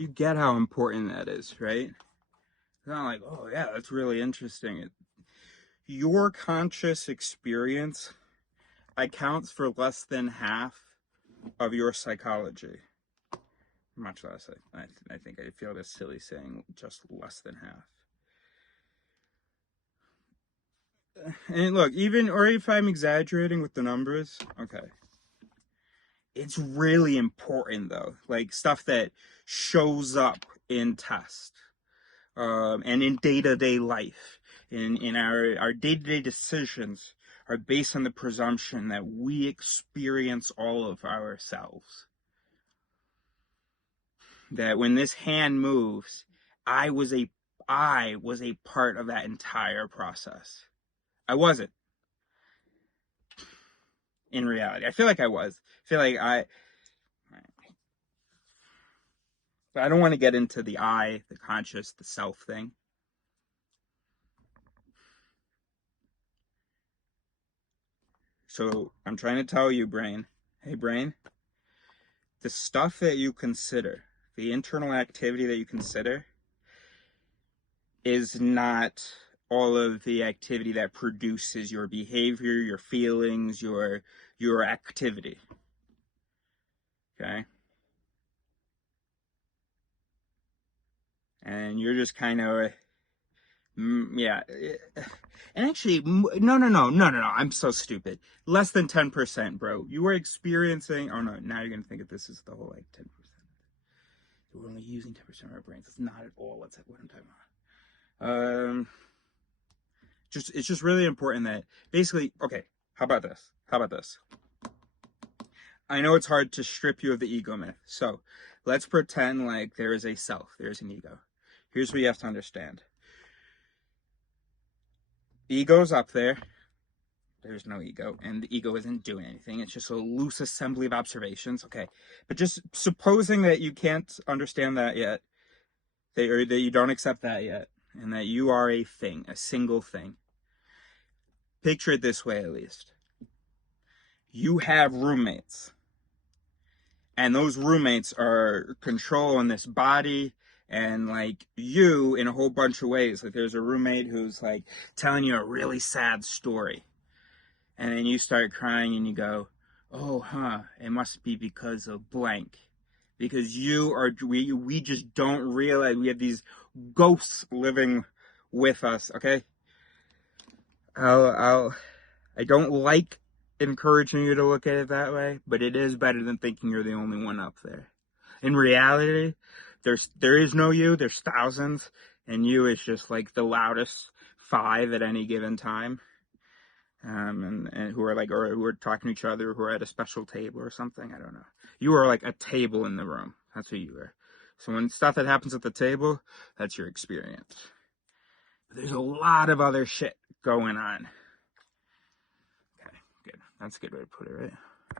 You get how important that is, right? It's not like, oh yeah, that's really interesting. Your conscious experience accounts for less than half of your psychology. Much less. I think I feel this silly saying just less than half. And look, or if I'm exaggerating with the numbers, okay. It's really important though, like stuff that shows up in tests, and in day-to-day life, in our day-to-day decisions are based on the presumption that we experience all of ourselves. That when this hand moves, I was a part of that entire process. I wasn't. In reality, I feel like I was. I feel like but I don't want to get into the I, the conscious, the self thing. So I'm trying to tell you, brain, hey brain, the stuff that you consider, the internal activity that you consider, is not all of the activity that produces your behavior, your feelings, your activity. Okay? And you're just kind of, yeah. And actually, no, I'm so stupid. Less than 10%, bro. You are experiencing, oh no, now you're going to think that this is the whole, like, 10%. We're only using 10% of our brains. That's not at all what I'm talking about. It's just really important that, basically, okay, how about this? I know it's hard to strip you of the ego myth, so let's pretend like there is a self, there's an ego. Here's what you have to understand. The ego's up there. There's no ego, and the ego isn't doing anything. It's just a loose assembly of observations. Okay, but just supposing that you can't understand that yet, that you don't accept that yet, and that you are a thing, a single thing. Picture it this way, at least. You have roommates, and those roommates are controlling this body and like you in a whole bunch of ways. Like there's a roommate who's like telling you a really sad story, and then you start crying and you go, oh, it must be because of blank. Because we just don't realize we have these ghosts living with us, okay? I don't like encouraging you to look at it that way, but it is better than thinking you're the only one up there. In reality, there is no you, there's thousands, and you is just like the loudest 5 at any given time. And who are like, or who are talking to each other, who are at a special table or something. I don't know. You are like a table in the room. That's who you are. So when stuff that happens at the table, that's your experience. But there's a lot of other shit going on. Okay, good. That's a good way to put it, right?